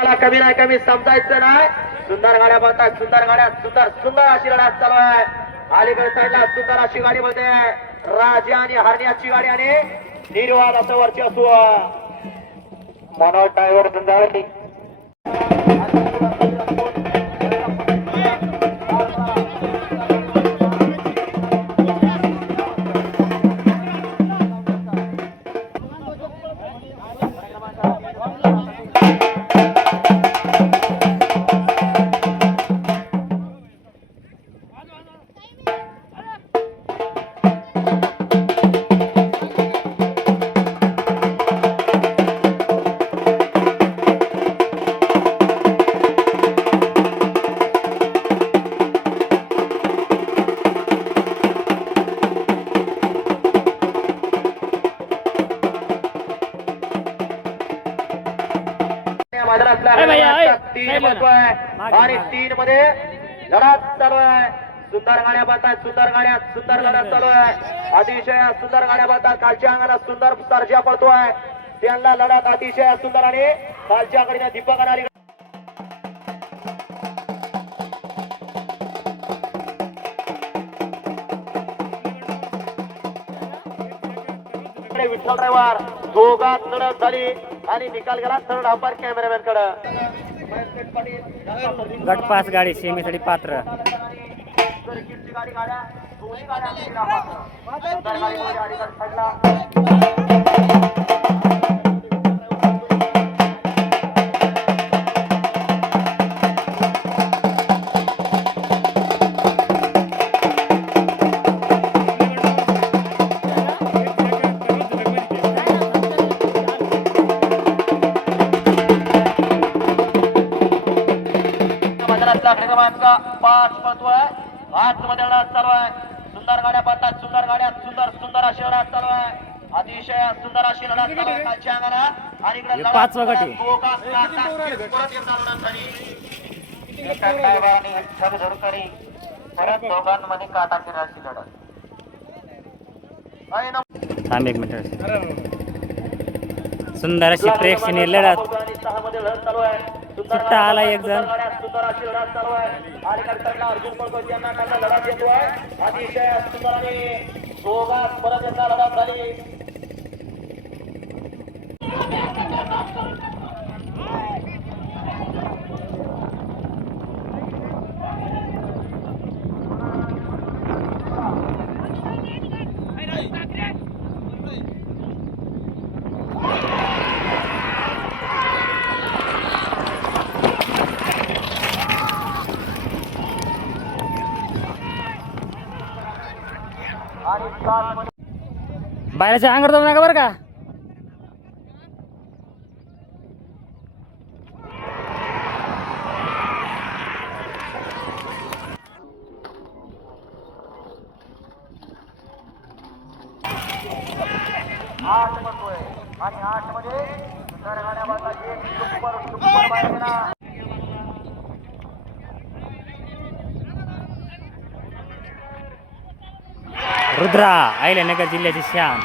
कोणाला कमी नाही कमी समजायचं नाही. सुंदर गाड्या बनतात, सुंदर गाड्या, सुंदर सुंदर अशी लढत चालू आहे. अलीकडे साईडला सुंदर अशी गाडी बनते, राजा आणि हरण्याची गाडी आणि निर्वाद असं वर्चस्व. मनोज ड्रायव्हर धंदावली आणि 3 मध्ये लढत चालू आहे. सुंदर गाड्या बांधतात, सुंदर गाड्या, सुंदर लढत चालू आहे. अतिशय सुंदर गाड्या बांधतात. कालच्या अंगाला सुंदर सर्जा पडतोय, त्यांना लढत अतिशय सुंदर आणि कालच्या कडे दीपक आणि विठ्ठल ड्रायव्हर दोघात लढत झाली आणि निकाल गेला थर्ड अंपायर कॅमेरामॅन कडे. गटपास गाडी सेमीसाठी पात्र. क्रमांक 5 पळतोय. 5 मध्ये लढत चालू आहे. सुंदर गाड्या बांधतात, सुंदर गाड्या, सुंदर सुंदर अशी लढत चालू आहे. अतिशय सुंदर अशी लढत चालू आहे कालच्या अंगाला. आणि इकडे 5वा गट आहे. परत दोघांमध्ये काटाकीर अशी लढत. थांब एक मिनिट. सुंदर अशी प्रेक्षणीय लढत. 6 मध्ये लढत चालू आहे. सुट्टा आला एक जण. सुंदर अशी लढत चालू आहे. आणि कडकडला अर्जुन पळतोय, यांना त्यांना लढत येतोय. अतिशय सुंदर आणि दोघात परत एकदा लढत झाली. बाहेरच्या अंगावर जाऊ नका बरं का. आणि 8 मध्ये सुंदर गाड्या बांधतात. एक सुपर बाहेर गेला. रुद्रा अहिल्यानगर जिल्ह्याची शान.